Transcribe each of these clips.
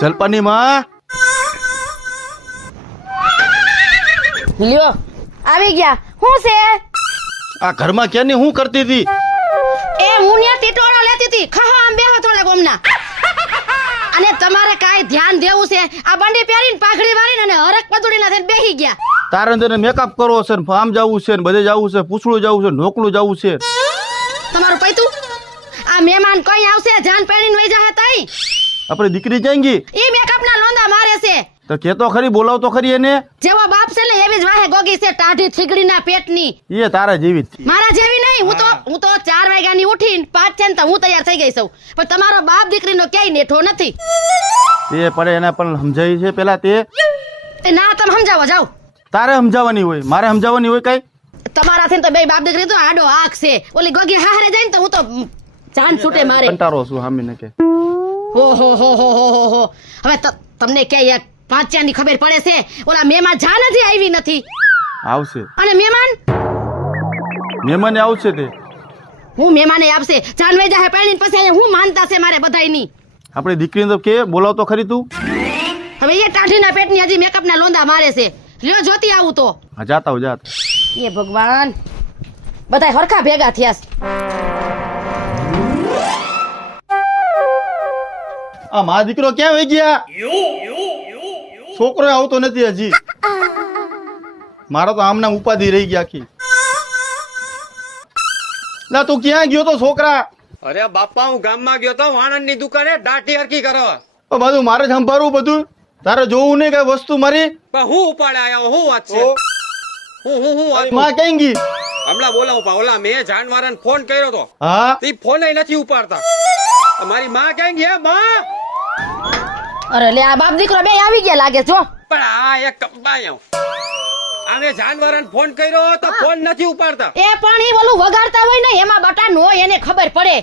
જલપાની માં લ્યો આવી ગયા શું છે આ ઘરમાં ક્યાંની હું કરતી હતી? એ હું ને ટીટોળો લેતી હતી ખહા આમ બેહો થોડા ગોમના અને તમારે કાઈ ધ્યાન દેવું છે આ બંડી પહેરીને પાઘડી વાળીને અને હરક પદુડીના થઈને બેહી ગયા તારે અંદર મેકઅપ કરવો છે ને ફાર્મ જવું છે ને બધે જવું છે પૂછડું જવું છે નોકલું જવું છે. તમારું પૈતું આ મહેમાન કઈ આવશે જાન પહેરીને વઈ જાહે તઈ આપણી દીકરી જાયંગી ઈ મેકઅપના લોંદા મારે છે તો કેતો ખરી બોલાવ તો ખરી એને. જેવો બાપ છે ને એવી જ વાહે ગોગી છે ટાઢી થીગડીના પેટની એ તારા જેવી જ છે. મારા જેવી નહીં હું તો 4 વાગ્યાની ઉઠીને 5 છે ને તો હું તૈયાર થઈ ગઈ છું પણ તમારો બાપ દીકરીનો ક્યાંય નેઠો નથી. તે પડે એના પણ સમજાવી છે પેલા તે ના તમે સમજાવો જાઓ તારે સમજાવવાની હોય મારે સમજાવવાની હોય કઈ. તમારાથી તો બે બાપ દીકરી તો આડો આંખ છે ઓલી ગોગી હારે જાય ને તો હું તો જાન છૂટે મારે કંટારો છું હામીને કે હો હવે તમને ક્યાંય 5 ની ખબર પડે છે ઓલા મહેમાન જાન હજી આવી નથી આવશે અને મહેમાને આવશે તે હું મહેમાને આપશે જાન વઈ જાહે પહેરીને પછી હું માનતા છે મારે બધાયની આપણી દીકરીને તો કે બોલાવ તો ખરી તું. હવે એ ટાઢીના પેટની હજી મેકઅપના લોંદા મારે છે લ્યો જોતી આવું તો હા જાતા હો જાત. એ ભગવાન બધાય હરખા ભેગા થયા છે. આ મા દીકરો ક્યાં વહી ગયા? છોકરો આવતો નથી હજી. મારો તો આમના ઉપાધિ રહી ગયા આખી. ના તું ક્યાં ગયો તો છોકરા? અરે બાપા હું ગામમાં ગયો તો વાણંદ ની દુકાને દાટી હરકી કરવા. બધું મારે જ સંભાળવું બધું તારે જોવું નહીં કઈ વસ્તુ મારી. પણ હું ઉપાડે આયા હું વાત છે હું માં ક્યાં ગઈ? હમણાં બોલાવું પા ઓલા મેં જાનવારાને ફોન કર્યો તો હા તે ફોન નથી ઉપાડતા. મારી માં ક્યાં ગયા માં? અરે લે આ બાપ દીકરો બે આવી ગયા લાગે જો. પણ આ એક બાયો આને જાનવારાને ફોન કર્યો તો ફોન નથી ઉપાડતા. એ પણ ઈ ઓલું વગાડતા હોય ને એમાં બટન હોય એને ખબર પડે.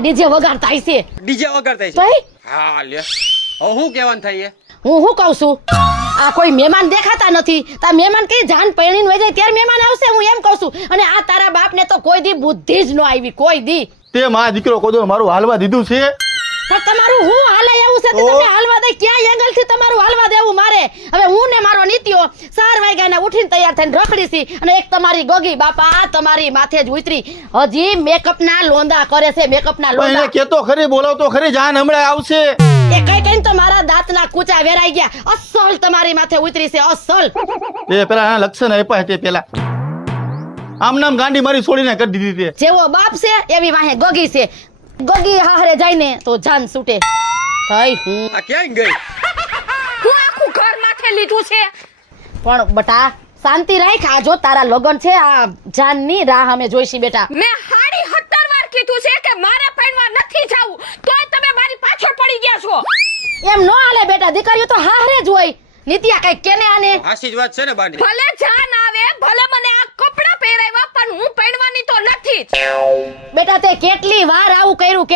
ડીજે વગાડતા હશે. ડીજે વગાડતા તો છે. હા લે હવે હું કહેવાનું થાય હું કહું છું આ કોઈ મહેમાન દેખાતા નથી તા મહેમાન કઈ જાન પહેરીને વઈ જાય ત્યારે મહેમાન આવશે હું એમ કહું છું અને આ તારા બાપ ને તો કોઈ દી બુદ્ધિ જ ન આવી કોઈ દી. તે માં દીકરો કોદો મારું હાલવા દીધું છે. પણ તમારું હું હાલે એવું છે તમે હાલવા દે ક્યાં એંગલ થી તમારું હાલવા દેવું મારે. હવે હું ને મારો નીતિયો 4 વાગ્યાના ઉઠીને તૈયાર થઈને રખડી છી અને એક તમારી ગોગી બાપા તમારી માથે જ ઉતરી હજી મેકઅપના લોંદા કરે છે મેકઅપના લોંદા. કેતો ખરી બોલાવ તો ખરી જાન હમણાં આવશે. એ કઈ તો મારા દાંતના કૂચા વેરાઈ ગયા અસલ તમારી માથે ઉતરી છે અસલ. એ પેલા લક્ષણ આપ્યા તે પેલા આમ નામ ગાંડી મારી છોડીને કરી દીધી તે. જેવો બાપ છે એવી વાહે ગોગી છે ગોગી હારે જઈને તો જાન છૂટે થઈ હું આ ક્યાં ગઈ? હું આખું ઘર માથે લીધું છે પણ બટા શાંતિ રાખ આ જો તારા લગન છે આ જાનની રાહ અમે જોઈશી બેટા. મેં 17 વાર કીધું છે કે મારે પૈણવા નથી જાવું તોય તમે મારી પાછળ પડી ગયા છો. એમ નો હાલે બેટા દીકરીઓ તો હારે જ હોય. નિત્યા કઈ કેને આને હાસી જ વાત છે ને બાની. ભલે જાન આવે ભલે મને આ કપડા પહેરાવ્યા પણ હું પૈણવાની તો નથી જ. બેટા તે કેટલી વાર આવું કર્યું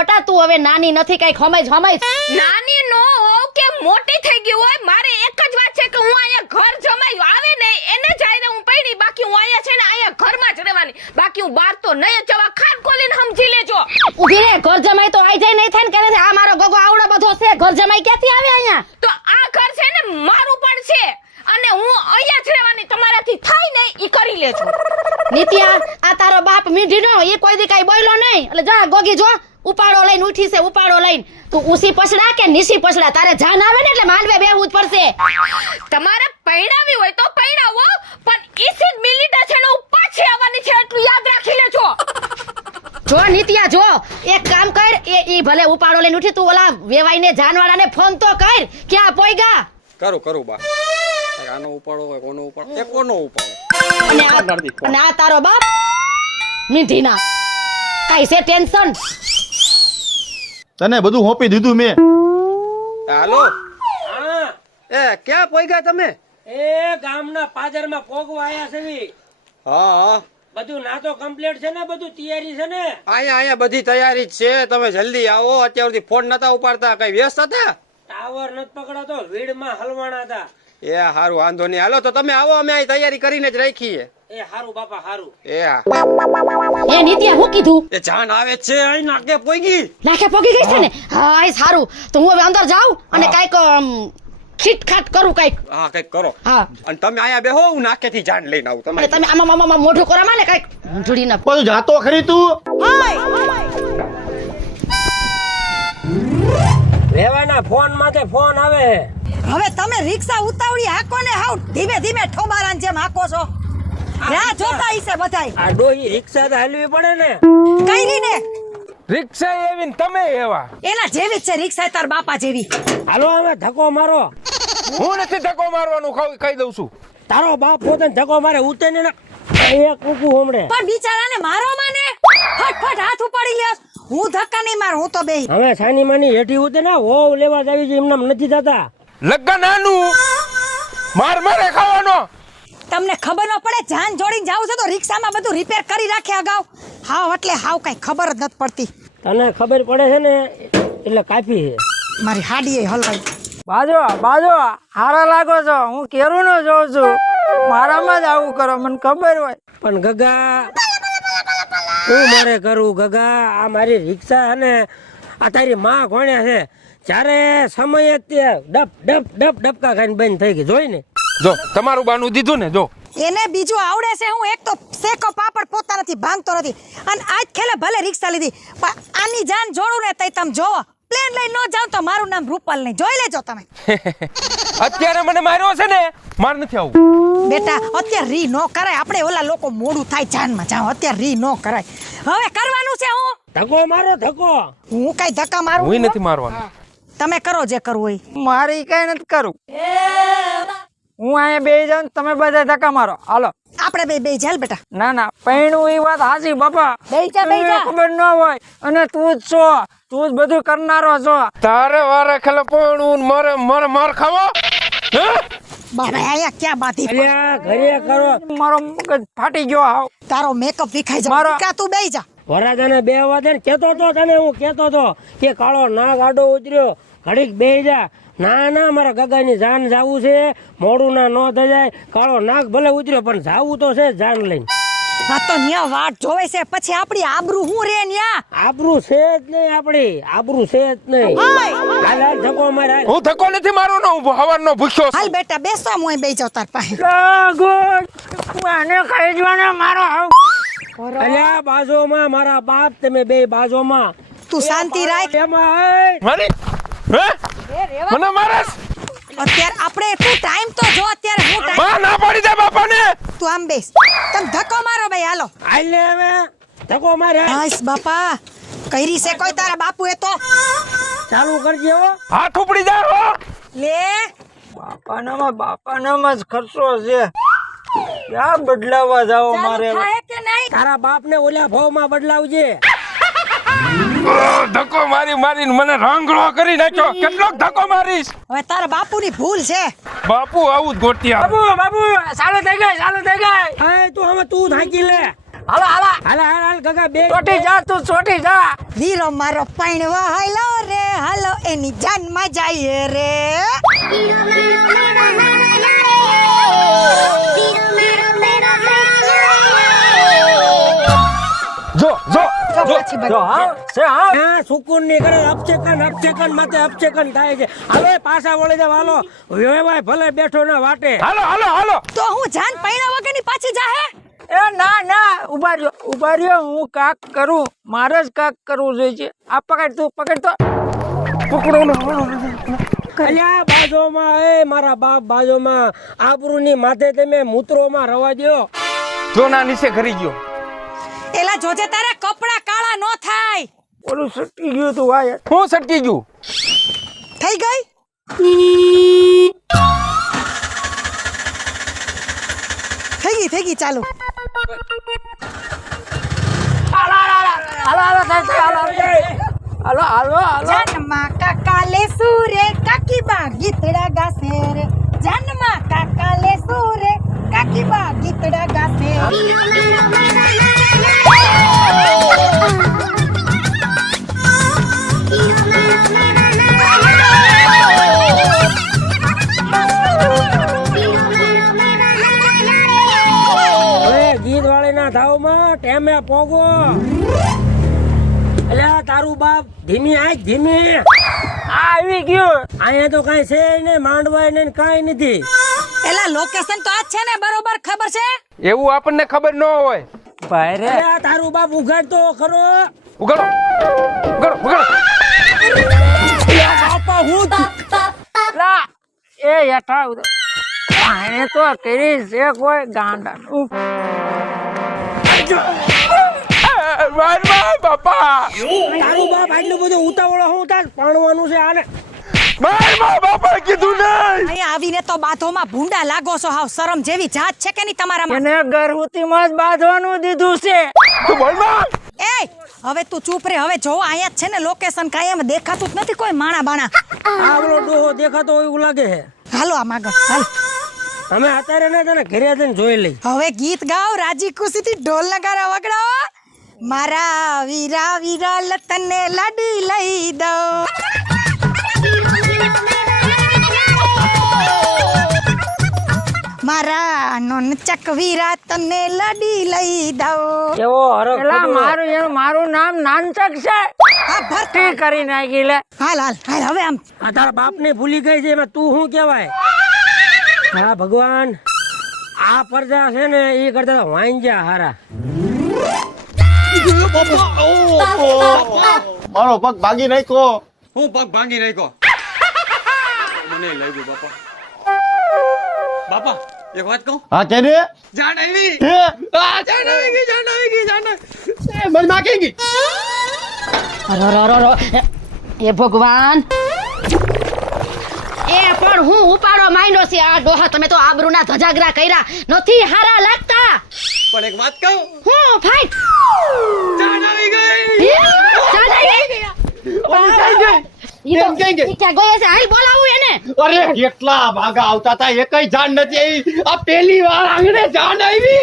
બટા તું હવે નાની નથી કઈ ખમાઈ નાની નો હોવ કે મોટી થઈ ગઈ હોય મારે એક જ વાત છે કે હું અહીંયા ઘર જમાઈ આવે ને એને જઈને હું પૈણી બાકી હું અહીંયા છે ને અહીંયા ઘરમાં જ રહેવાની બાકી હું બહાર તો નહીં જવા ખાન ખોલીને સમજી લેજો. ઉભી રે ઘર જમાઈ તો આઈ જાય નહીં થાય ને કે આ મારો ગોગો આવડો બધો છે ઘર જમાઈ ક્યાંથી આવે અહીંયા. તો આ ઘર છે ને મારું પણ છે અને હું અહીંયા જ રહેવાની તમારાથી થાય ને ઈ કરી લેજો. નિત્યા આ તારો બાપ મીઠી નો ઈ કોઈ દી કઈ બોલ્યો નહીં એટલે જા ગોગી જો ઉપાડો લઈને ઉઠી છે ઉપાડો લઈને તું ઉસી પછડા કે નીસી પછડા તારે જાન આવે ને એટલે માંડવે બેહવું જ પડશે. તમારે પૈણાવી હોય તો પૈણાવો પણ ઈસી જ મિનિટે છે ને હું પાછી આવવાની છે એટલું યાદ રાખી લેજો. જો નિત્યા જો એક કામ કર ઈ ભલે ઉપાડો લઈને ઉઠી તું ઓલા વેવાઈને જાનવાળાને ફોન તો કર ક્યાં પોઈગા. કરું બા આનો ઉપાડો હોય કોનો ઉપાડો એ કોનો ઉપાડો અને આ તારો બાપ મીઠીના કઈ છે ટેન્શન તને બધું હોપી દીધું મેં. હાલો એ ક્યાં પોઈગા તમે? એ ગામના પાદરમાં પોગવા આયા છે વી. હા બધું ના તો કમ્પ્લીટ છે ને બધું તૈયારી છે ને અહીંયા બધી તૈયારી જ છે તમે જલ્દી આવો. અત્યાર સુધી ફોન નતા ઉપાડતા કઈ વ્યસ્ત હતા? ટાવર નત પકડાતો વીડમાં હલવાણા હતા. એ હારું વાંધો નહીં હાલો તો તમે આવો અમે અહીં તૈયારી કરીને જ રાખીએ. એ એ હારું બાપા હારું. એ હા. એ નિત્યા હું કીધું એ જાન આવે છે અહીં નાકે પોગી. નાખે પોગી ગઈ છે ને હા એ સારું તો હું હવે અંદર જાઉં અને કાંઈક ખીટખાટ કરું કાંઈક હા કઈક કરો. હા અને તમે અહીંયા બેહો હું નાકેથી જાન લઈને આવું અને તમે. તમે આમાં મોઢું કરામાં ને કાંઈક ઊંધડીના બધું જાતો ખરી તું રેવાના ફોન માથે ફોન આવે. હવે તમે રિક્ષા ઉતાવળી હાકો ને હાવ ધીમે ધીમે ઠોબારાન જેમ હાકો છો રાહ જોતા હશે બધાય આ ડોહી રિક્ષા તો હાલવી પડે ને. કઈરી ને રિક્ષા એવી ને તમે એવા. એના જેવી જ છે રિક્ષા તાર બાપા જેવી હાલો હવે ધક્કો મારો. હું નથી ધક્કો મારવાનું કહી દઉં છું. તારો બાપ પોતે ધક્કો મારે ઉતે ને એક કુકુ હમણે. પણ બિચારાને મારો માને ફટફટ હાથ ઉપાડી લે હું ધક્કા નહીં માર હું તો બેહી હવે સાની માની હેઠી ઉતે ને હોવ લેવા જાવી છે એમનામ નથી થતા. લગ્ન આનું માર મારે ખાવાનો. તમને ખબર ન પડે જાન જોડીને જાવ છો તો રિક્ષામાં બધું રિપેર કરી રાખે અગાઉ હાવ એટલે હાવ કઈ ખબર જ નથી પડતી તને ખબર પડે છે ને એટલે કાફી છે. મારી હાડીએ હલવાઈ બાજો હારા લાગો છો હું કેરું નો જોઉં છું મારામાં જ આવું કરો મને ખબર હોય પણ ગગા હું મારે કરું ગગા આ મારી રિક્ષા અને આ તારી માં ઘોણ્યા છે જ્યારે સમય તે ડપ ડપ ડપ ડબકા ખાઈને બંધ થઈ ગઈ જોઈ ને. જો તમારું બાનું દીધું ને જો. એને બીજું આવડે છે હું એક તો શેકો પાપડ પોતા નથી ભાંગતો નથી અને આજ ખેલે ભલે રિક્ષા લીધી પણ આની જાન જોડું ને તઈ તમે જોવો પ્લેન લઈ ન જાવ તો મારું નામ રૂપાલ નહીં જોઈ લેજો તમે અત્યારે મને માર્યો છે ને માર નથી આવું. બેટા અત્યારે રી નો કરાય આપણે ઓલા લોકો મોડું થાય જાનમાં જાવ અત્યારે રી નો કરાય હવે કરવાનું છે હું ધક્કો મારો ધક્કો. હું કઈ ધક્કા મારું હું નથી મારવાનું. તમે કરો જે કરવું હોય મારી કઈ નથી કરું હું અહીંયા બેસી જાઉં તમે બધા ધક્કા મારો હાલો આપણે બે ચાલ બેટા ના ના પૈણું એ વાત હાચી બાપા બેહી જા. તમને ખબર ન હોય અને તું જ છો તું જ બધું કરનારો છો તારે વારે ખેલે પોણું મારે મારે માર ખાવો. હે? બાબા આયા ક્યાં બાધી અલ્યા ઘરે કરો. મારો મગજ ફાટી ગયો હાવ તારો મેકઅપ વિખાઈ જાય મારો- કા તું બેહી જા વરાજાને બે વાદે ને કેતો તો તને હું કેતો તો કે કાળો નાગ આડો ઉતર્યો ઘડીક બેહી જા. ના ના મારા ગગાની જાન જાવું છે મોડું ના ન થઈ જાય. કાળો નાગ ભલે ઉતર્યો પણ જાવું તો છે જાન લઈને. હા તો ન્યા વાટ જોવે છે પછી આપણી આબરૂ હું રે ન્યા આબરૂ છે જ નહીં આપડી આબરૂ છે જ નહીં. હાલ હાલ ધક્કો માર હાલ. હું ધક્કો નથી મારવાનો હું હવારનો ભૂખ્યો છું. હાલ બેટા બેસો હું બેહી જાવ તાર પાસે આને ખાઈ જવાના મારો હાવ અલ્યા બાજુમાં મારા બાપ તમે બે બાજુમાં તું શાંતિ રાખ એમાં મારી હે મને મારસ. અત્યારે આપણે તું ટાઈમ તો જો અત્યારે હું ટાઈમ માં ના પાડી દે બાપાને. તું આમ બેસ તમે ધક્કો મારો ભાઈ હાલો હાલ લે હવે ધક્કો માર હાલ. હાઈસ બાપા કઈરી છે કોઈ તારા બાપુ એ તો ચાલુ કરજે હો. હાથ ઉપડી જા હો. લે બાપાનામાં જ ખર્ચો છે ક્યાં બદલાવા જાવ મારે ચાલુ થાય કે નહીં તારા બાપ ને ઓલા ભાવમાં બદલાવજે. ધક્કો મારી મારીને મને રાંગળો કરી નાખ્યો. કેટલોક ધક્કો મારીશ. હવે તારા બાપુની ભૂલ છે બાપુ આવું જ ગોટિયા. બાબુ ચાલુ થઈ ગઈ હવે તું હવે તું થાકી લે. હાલો હાલો હાલ હાલ હાલ ગગા બે ચોટી જા તું ચોટી જા વીરો મારો પૈણવા હાલો રે હાલો એની જાનમાં જાય રે જો જો જો પછી જો હા છે હા હા સુકૂન ની કરે અપચેકન માથે અપચેકન થાય છે. હવે પાછા વળી દે હાલો વેવાય ભલે બેઠો ના વાટે. હાલો હાલો હાલો. તો હું જાન પૈણા વગરની પાછી જાહે એ ના ઉભા રહ્યો હું કાક કરું મારે જ કાક કરવું જોઈએ છે આ પકડ તું પકડ તો પકડો અલ્યા બાજુમાં એ મારા બાપ બાજુમાં આબરૂ ની માથે તમે મૂત્રોમાં રવા દ્યો. જો ના નીચે ખરી ગયો. એલા જોજે તારા કપડા કાળા નો થાય ઓલું સટી ગયું તું વાય હું સટકી ગયું. થઈ ગઈ થઈ ગઈ ચાલુ હાલો જન્મા કાકાલે સુરે કાકી બા ગીતડા ગાસે રે જન્મા કાકાલે સુરે કાકી બા ગીતડા ગાસે હવે ગીત વાળીના ધાવમાં ટેમે પોગો. અલ્યા તારું બાપ ધીમી આય ધીમી. આવી ગયો. અહીંયા તો કઈ છે ને માંડવાય ને કઈ નથી. એલા લોકેશન તો આ જ છે ને, બરોબર ખબર છે? એવું આપણને ખબર ન હોય. ભાઈ રે અલ્યા તારું બાપ ઉઘાડ તો ખરો. ઉગાડો ઉગાડો ઉગાડો. બાપા હું લા એ હેઠા ઉતર. આને તો કરી છે કોઈ ગાંડા. માર બાપા. તારું બાપ આટલું બધું ઉતાવળો હું તાર પાણવાનું છે આને. માર બાપા કીધું નહીં. અહીંયા આવીને તો બાથોમાં ભૂંડા લાગો છો. હાવ શરમ જેવી જાત છે કે નહીં તમારામાં? એને ઘરહુતીમાં જ બાંધવાનું દીધું છે. તું બોલ માં. એ હવે તું ચૂપ રે. હવે જો અહીંયા જ છે ને લોકેશન, કાંઈ એમ દેખાતું જ નથી કોઈ માણા બાણા. આવડો ડોહો દેખાતો હોય એવું લાગે છે. હાલો આમ આગળ હાલ. અમે અત્યારે ને તને ઘરે જઈને જોઈ લઈ. હવે ગીત ગાઓ, રાજી ખુશીથી ઢોલ નગારા વગાડો. મારા વીરા વિરાલ તને લાડી લઈ દો. મારા નોનચક વીરા તને લાડી લઈ દો. એવો હરખ એલા ખોટું. મારું નામ નાનચક છે. હા ભરતી ટી કરી નાખી લે. હાલ હાલ હાલ હવે આમ. આ તારા બાપ ને ભૂલી ગઈ છે એમાં તું શું કહેવાય? હા ભગવાન, આ પરજા છે ને એ કરતા વાંજા હારા. મારો પગ ભાગી નાખ્યો. હું પગ ભાંગી નાખ્યો. મને લાગ્યું બાપા. બાપા એક વાત કહું. હા કે ને જાન આવી. હે? જાન આવી ગઈ જાન આવી ગઈ જાન. મને નાખી ગઈ. એ ભગવાન, એ પણ હું ઉપાડો માંડ્યો છે. આ ડોહા તમે તો આબરૂના ધજાગરા કર્યા નથી હારા લાગતા. પણ એક વાત કહું. હું ફાઈટ જાન આવી ગઈ. કેમ ક્યાં ગઈ? ક્યાં ગયો છે? હાલ બોલાવું એને. અરે કેટલા ભાગા આવતા હતા, એકય જાન નથી આવી. આ પહેલી વાર આંગણે જાન આવી.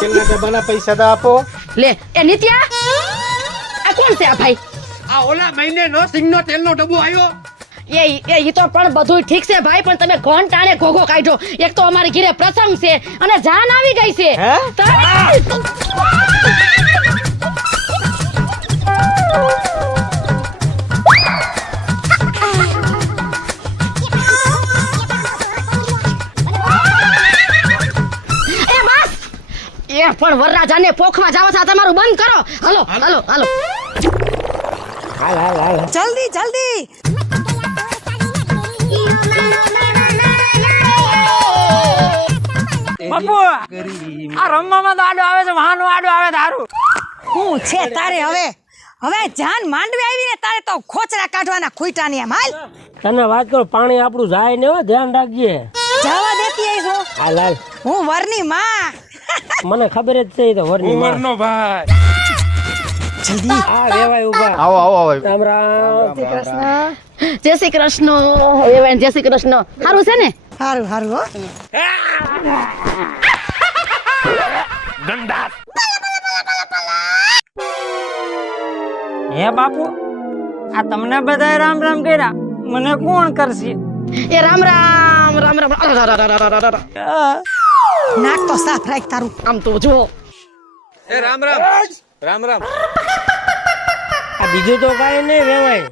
કેટલા ડબ્બાના પૈસા તો આપો. લે એ નિત્યા, આ કોણ છે આ ભાઈ? આ ઓલા મહિને નો સિંગનો તેલનો ડબ્બો આવ્યો. એ તો પણ બધું ઠીક છે ભાઈ, પણ તમે ઘોન ટાણે ઘોઘો કાઢ્યો. એક તો અમારી ઘરે પ્રસંગ છે અને જાન આવી ગઈ છે. તો એ બસ, એ પણ વરરાજાને પોખવા જાવ છો, તમારું બંધ કરો. હાલો હાલો હાલો. હાલ હાલ હાલ. જલ્દી જલ્દી. બાપુ આ રમવામાં તો આડો આવે છે, વાહનો આડો આવે તારું. હું છે તારે હવે? હવે જાન માંડવી આવીને તારે તો ખોચરા કાઢવાના ખૂંટાની એમ. હાલ તને વાત કરો, પાણી આપણું જાય ને હો, ધ્યાન રાખજે. જવા દેતી આવીશ હું. હાલ હાલ. હું વરની માં. મને ખબર જ છે ઈ તો વરની માં. ઉમરનો ભાઈ. જલ્દી. આ વેવાય ઉભા. આવો આવો આવો. રામ રામ. જય શ્રી કૃષ્ણ. વેવાણ જય શ્રી કૃષ્ણ. સારું છે ને? હારું હારું હો. હે બાપુ, આ તમને બધાય રામ રામ કર્યા, મને કોણ કરશે? એ રામ રામ રામ રામ. નાક તો સાફ રાખ તારું. આમ તો જો એ રામ રામ. રામ રામ. આ બીજું તો કાંઈ નહીં વેવાય.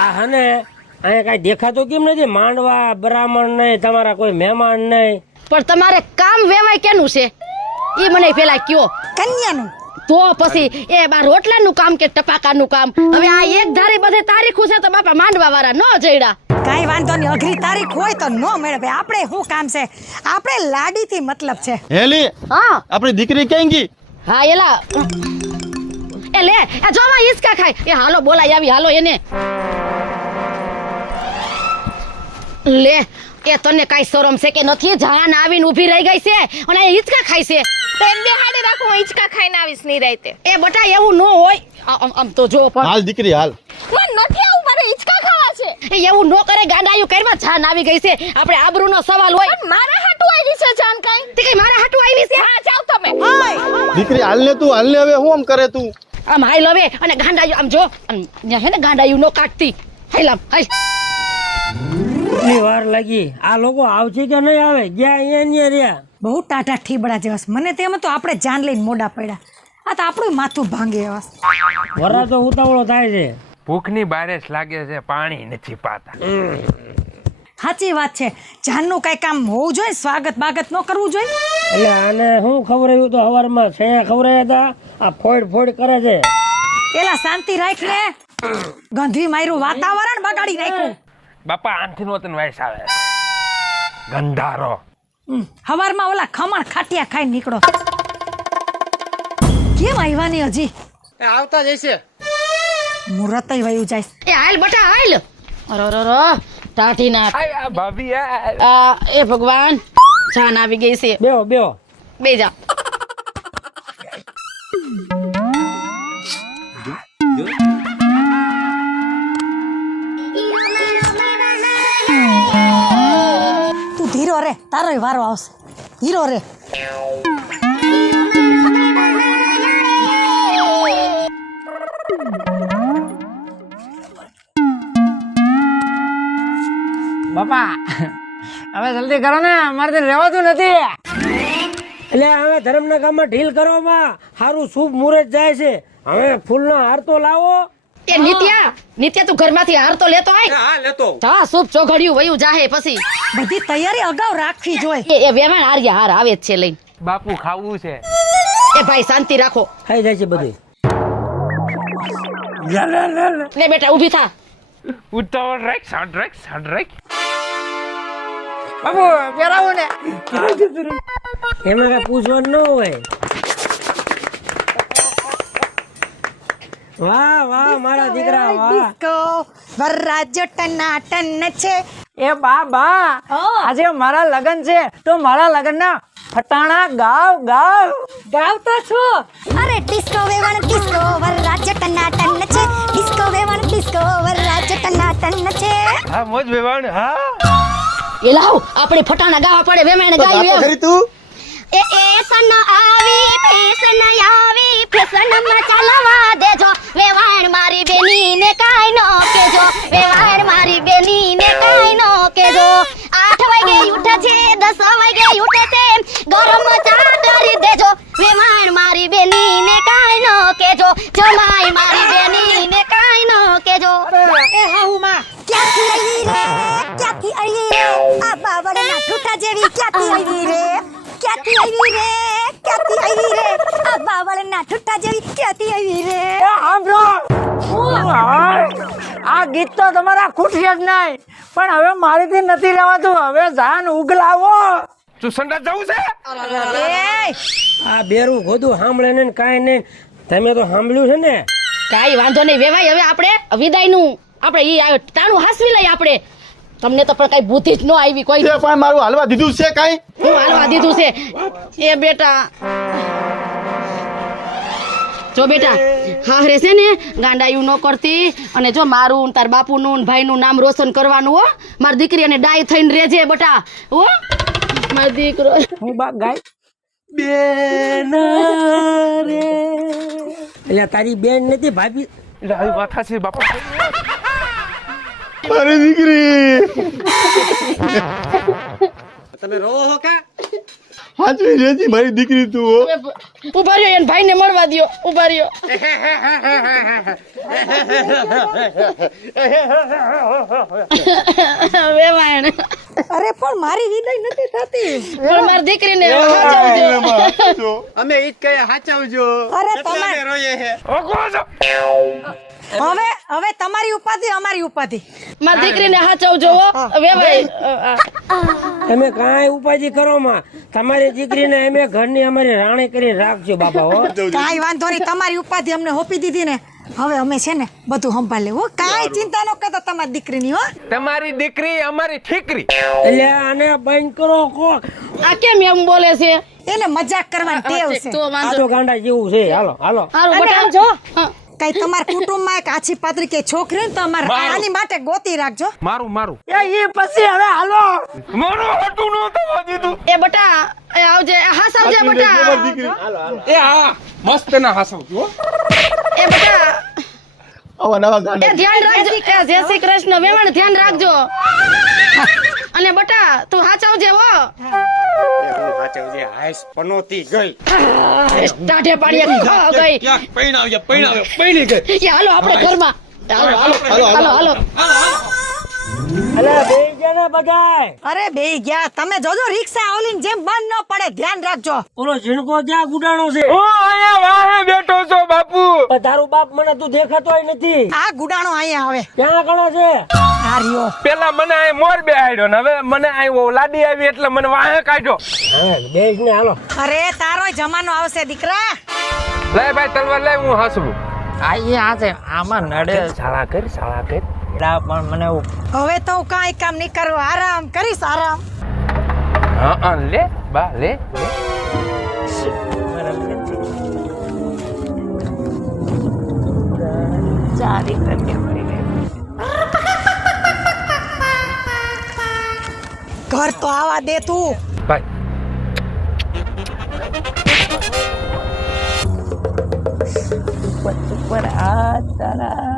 આ હને અહીંયા કાંઈ દેખાતું કેમ નથી? માંડવા બ્રાહ્મણ નહીં, તમારા કોઈ મહેમાન નહીં. પણ તમારે કામ વેવાય કેનું છે એ મને પેલા કયો. કન્યાનું. તો પછી એ બા રોટલાનું કામ કે ટપાકાનું કામ? હવે આ એક ધારી બધે તારીખું છે તો બાપા માંડવા વાળા ન જઈડા. કાંઈ વાંધો નહીં, અઘરી તારીખ હોય તો નો મેળે ભાઈ. આપણે શું કામ છે? આપણે લાડીથી મતલબ છે. હેલી, હા આપણી દીકરી ક્યાં ગઈ? હા એલા એ લે એ જોવા હિંચકા ખાય. એ હાલો બોલાય આવી, હાલો એને લે. એ તને કાઈ શરમ છે કે નથી? જાન આવીને ઊભી રહી ગઈ છે અને એ હિંચકા ખાય છે. તો એમ બેહાડી રાખો, હું હિંચકા ખાઈને આવીશ નિરાંતે. એ બટા એવું ન હોય. આમ તો જો પણ હાલ દીકરી હાલ. મને નથી આવું, મારે હિંચકા ખાવા છે. એ એવું ન કરે. ગાંડાયું કરવા જાન આવી ગઈ છે. આપણે આબરૂનો સવાલ હોય. પણ મારા હાટુ આવી છે જાન કાઈ. તે કઈ મારા હાટુ આવી છે? હા જાવ તમે. દીકરી હાલ ને તું, હાલ ને. હવે હું આમ કરે તું? આમ હાઈ લવે અને ગાંડાયું આમ જો. આમ હે ને ગાંડાયું નો કાટતી. હાલ આમ હાલ. કેટલી વાર લાગી આ લોકો આવશે કે નહીં આવે ગયા અહીંયા રહ્યા બહુ ટાટા ઠીબડા જેવા છે. મને તેમ તો આપણે જાન લઈને મોડા પડ્યા. આ તો આપણું માથું ભાંગે એવા છે. વરા તો ઉતાવળો થાય છે. ભૂખની બારેશ લાગે છે, પાણી નથી પાતા. સાચી વાત છે. જાનનું કઈ કામ હોવું જોઈએ, સ્વાગત બાગત ન કરવું જોઈએ. એટલે આને શું ખવડાવ્યું તો હવારમાં છેયા ખવડાવ્યા હતા, આ ફોડ ફોડ કરે છે. પેલા શાંતિ રાખ ને. ગંધવી માર્યું વાતાવરણ બગાડી નાખ્યું. બાપા આનથી નો તને વાયસ આવે ગંધારો. હવારમાં ઓલા ખમણ ખાટિયા ખાઈને નીકળો. કેમ આવ્યા નહીં હજી? આવતા જઈશે. મુહૂર્ત વયું જાય. એ હાલ બટા હાલ. અરરર ટાઢી ના આ ભાભી આ એ ભગવાન જાન આવી ગઈ છે. બેહો બેહો. બે જા. તું ધીરો રે, તારો વારો આવશે. ધીરો રે. બાપા હવે જલ્દી કરો ને, મારાથી રહેવાતું નથી. એટલે હવે ધર્મના કામમાં ઢીલ કરવામાં સારું શુભ મુહૂર્ત જાય છે. હવે ફૂલનો હાર તો લાવો. એ નિત્યા તું ઘરમાંથી હાર તો લેતો આય. હા લેતો. જા શુભ ચોઘડિયું વયું જાહે પછી. બધી તૈયારી અગાઉ રાખવી જોઈએ. એ વેવાણ હાર્યા હાર આવે જ છે લઈને. બાપુ ખાવું છે. એ ભાઈ શાંતિ રાખો. ખાઈ જાય છે બધું. લે બેટા ઊભી થા. ઉતાવળ રાખ, સાંડ રાખ, સાંડ રાખ. બાપુ પહેરાવું ને. એમાં કઈ પૂછવાનું ન હોય. વાહ વાહ મારા દીકરા વાહ. ડિસ્કો વરરાજો ટનાટન છે. એ બા આજે મારા લગન છે તો મારા લગનના ફટાણા ગાવ ગાવ. ગાવ તો છો. અરે ડિસ્કો વેવણ ડિસ્કો વરરાજો ટનાટન છે. ડિસ્કો વેવણ ડિસ્કો વરરાજો ટનાટન છે. હા મોજ વેવાણ. હા એ લાવ આપણે ફટાણા ગાવા પડે વેવાણ ગાયું એમ. ખરી તું એ ફેશન આવી ફેશન માં ચાલવા દેજો વેવાણ મારી બેની ને કાઈ નો કેજો વેવાણ મારી બેની ને કાઈ નો કેજો 8 વાગે ઉઠે છે 10 વાગે ઉઠે છે ગરમ ચા કરી દેજો વેવાણ મારી બેની ને કાઈ નો કેજો જમાઈ મારી બેની ને કાઈ નો કેજો. એ હાહુ માં ક્યાંથી આવી રે આ બાવળના ઠૂઠા જેવી ક્યાંથી આવી રે આ બાવળના ઠૂઠા જેવી ક્યાંથી આવી રે. એ સાંભળો, આ ગીત તો તમારા ખૂટશે જ નહીં, પણ હવે મારીથી નથી રહેવાતું. હવે જાન ઉગલાવો. તું સંડા જવું છે. એ આ બેરું ગોદું સાંભળે ને કાંઈ નહીં. તમે તો સાંભળ્યું છે ને. કાઈ વાંધો નહીં વેવાય હવે આપણે વિદાયનું આપણે ઈ ટાણું હાસવી લઈએ આપણે. તમને તો પણ કઈ બુદ્ધિ જ ન આવી કોઈ. તે પણ મારું હાલવા દીધું છે કાઈ. હું હાલવા દીધું છે. એ બેટા જો બેટા હારે છે ને ગાંડાયું ન કરતી અને જો મારું તાર બાપુનું ભાઈનું નામ રોશન કરવાનું હો. મારી દીકરી અને ડાય થઈને રહેજે બેટા હો મારો દીકરો. હું બા ગાય એટલે તારી બેન નથી ભાભી. એટલે આવી વાત છે બાપા. મારી દીકરી તમે રોવો હો કા? હાચવી રેજી મારી દીકરી તું હો. ઉભા રહ્યો એને ભાઈને મળવા દ્યો. ઉભા રહ્યો. વેવાણ અરે પણ મારી વિદાય નથી થતી. પણ મારી દીકરીને હાચવજો. અમે ઈ જ કહીએ હાચવજો. અરે એટલે તમે- અમે રોઈએ છે. હવે તમારી ઉપાધિ અમારી ઉપાધિ. મારી દીકરીને હાચવજો હો. વેવાય તમે કાંઈ ઉપાધિ કરો માં. તમારી દીકરીને અમે ઘરની અમારી રાણી કરી રાખજો બાપા હો. કાંઈ વાંધો નહીં, તમારી ઉપાધિ અમને હોપી દીધી ને હવે અમે છે ને બધું સંભાળ લેવું. કાંઈ ચિંતા ન કરતા તમારી દીકરીની હો. તમારી દીકરી અમારી ઠીકરી. એટલે આને બંધ કરો કોક. આ કેમ એમ બોલે છે? એને મજાક કરવાની ટેવ છે. તો આ વાંધો તો ગાંડા જેવું છે. હાલો હાલો. હારું અને બેટા આમ જો હા. કઈ તમારા કુટુંબમાં એક આછી પાત્રી કે છોકરી હોય ને તો અમારે આની માટે ગોતી રાખજો. મારું એ પછી હવે હાલો. મારું હાટું નો થવા દીધું. એ બેટા એ આવજે હાસ આવજે બેટા. દીકરી એ હા મસ્ત ના હસાવજો. એ બેટા આવા નવા એ ગાંડા ધ્યાન રાખજો. એ જય શ્રી કૃષ્ણ વેવાણ ધ્યાન રાખજો. અને બટા તું હાચવજે હો. હું સાચવજે હાઈસ પનોતી ગઈ ટાઢે પાડીએ ખા ગઈ. ક્યાંક પૈણી ગઈ એ હાલો આપણે ઘરમાં. હાલો. અલે બેહી જા ને બધાય. અરે બે ગયા તમે જોજો રિક્ષા ઓલીને જેમ બંધ ન પડે ધ્યાન રાખજો. ઓલો ઝીણકો ક્યાં ગુડાણો છે? હું અહીંયા વાહે બેઠો છો બાપુ. પણ તારો બાપ મને તું દેખાતોય નથી. આ ગુડાણો અહીંયા આવે. ક્યાં કણો છે? આ રહ્યો. પેલા મને અહીં મોર બેહાડ્યો ને હવે મને અહીં લાડી આવી એટલે મને વાહે કાઢ્યો. હા બેસ ને હાલો. અરે તારોય જમાનો આવશે દીકરા. લે ભાઈ તલવાર લે હું હાસું. અહીંયા છે આમાં નડે શાળા કર. પણ મને એવું હવે તો હું કાંઈ કામ નહીં કરું આરામ કરીશ આરામ. હા લે બા લે ઘર તો આવા દે તું. ભાઈ પર આ તારા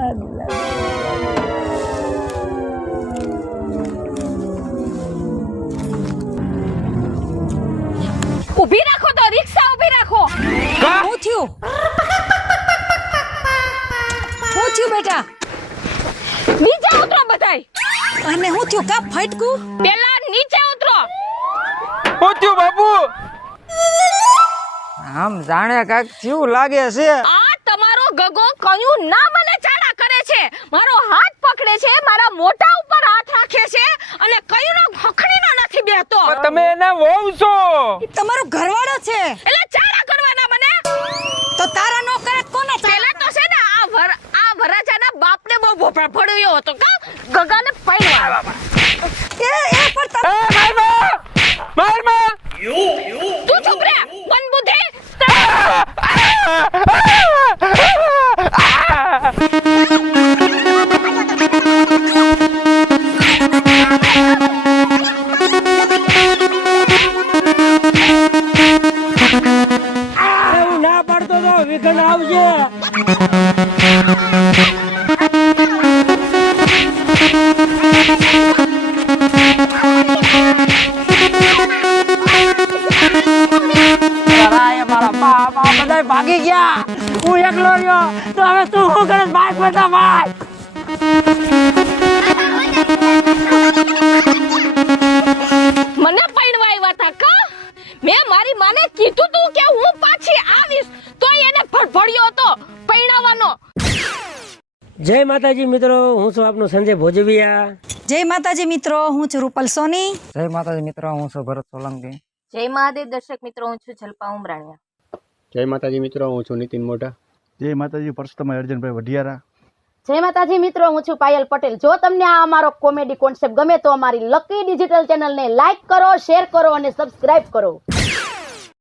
ઊભી રાખો તો રિક્ષા ઊભી રાખો. શું થયું બેટા? નીચે ઉતરો બધાય. અને શું થયું કા ફટકું? પેલા નીચે ઉતરો. પૂછ્યું બાપુ. આમ જાણે કાક કેવું લાગે છે. આ તમારો ગગો કયું ના મને ચાડા કરે છે, મારો હાથ પકડે છે, મારા મોઢા ઉપર હાથ રાખે છે અને કયુંનો ખખડીનો નથી બેહતો. તમે એના વહુ છો. તમારો ઘરવાળો છે એટલે ચાડા કરવાના મને. તો તારા નો કરે કોને પેલા તો છે ને આ વરાજાના બાપને બહુ ભોપા પડ્યો હતો કા ગગાને પૈણવા. એ પણ તમે મારમાં તું ચૂપ રે મન બુદ્ધિ. હું ના પાડતો તો વિઘન આવજે. મારા બાપા બધા ભાગી ગયા. હું એકલો રહ્યો તો હવે તું શું કરે? ભાગ બધા ભાગ. મને પૈણવા આવ્યા હતા કા. મેં મારી માને કીધું તું કે હું પાછી આવીશ તોય એને ફડફડ્યો હતો પૈણાવાનો. જય માતાજી મિત્રો, હું છું આપનો સંજય ભોજવિયા. જય માતાજી મિત્રો, હું છું રૂપલ સોની. જય માતાજી મિત્રો, હું છું ભરત સોલંકી. જય મહાદેવ દર્શક મિત્રો, હું છું જલપા ઉમરાણીયા. જય માતાજી મિત્રો, હું છું નીતિન મોઢા. જય માતાજી પરસોત્તમ અર્જુનભાઈ વઢિયારા. જય માતાજી મિત્રો, હું છું પાયલ પટેલ. જો તમને આ અમારો કોમેડી કોન્સેપ્ટ ગમે તો અમારી લકી ડિજિટલ ચેનલને લાઈક કરો, શેર કરો અને સબસ્ક્રાઇબ કરો.